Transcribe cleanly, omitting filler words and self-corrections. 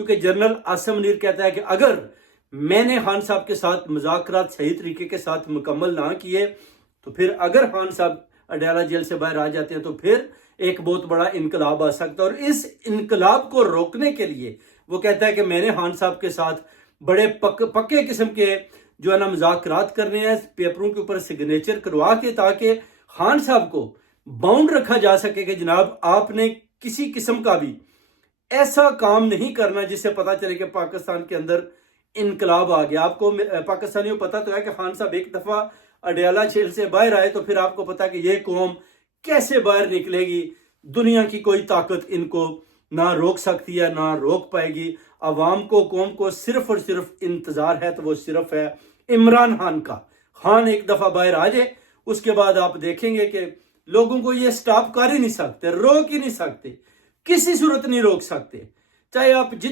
کیونکہ جنرل عاصم منیر کہتا ہے کہ اگر میں نے خان صاحب کے ساتھ مذاکرات صحیح طریقے کے ساتھ مکمل نہ کیے تو پھر اگر خان صاحب اڈیالہ جیل سے باہر آ جاتے ہیں تو پھر ایک بہت بڑا انقلاب آ سکتا ہے، اور اس انقلاب کو روکنے کے لیے وہ کہتا ہے کہ میں نے خان صاحب کے ساتھ بڑے پکے قسم کے جو ہے نا مذاکرات کرنے ہیں، پیپروں کے اوپر سگنیچر کروا کے، تاکہ خان صاحب کو باؤنڈ رکھا جا سکے کہ جناب آپ نے کسی قسم کا بھی ایسا کام نہیں کرنا جس سے پتا چلے کہ پاکستان کے اندر انقلاب آ گیا۔ آپ کو پاکستانیوں کو پتا تو ہے کہ خان صاحب ایک دفعہ اڈیالہ جیل سے باہر آئے تو پھر آپ کو پتا کہ یہ قوم کیسے باہر نکلے گی، دنیا کی کوئی طاقت ان کو نہ روک سکتی ہے نہ روک پائے گی۔ عوام کو، قوم کو صرف اور صرف انتظار ہے تو وہ صرف ہے عمران خان کا۔ خان ایک دفعہ باہر آ جائے، اس کے بعد آپ دیکھیں گے کہ لوگوں کو یہ سٹاپ کر ہی نہیں سکتے، روک ہی نہیں سکتے، کسی صورت نہیں روک سکتے، چاہے آپ جتنے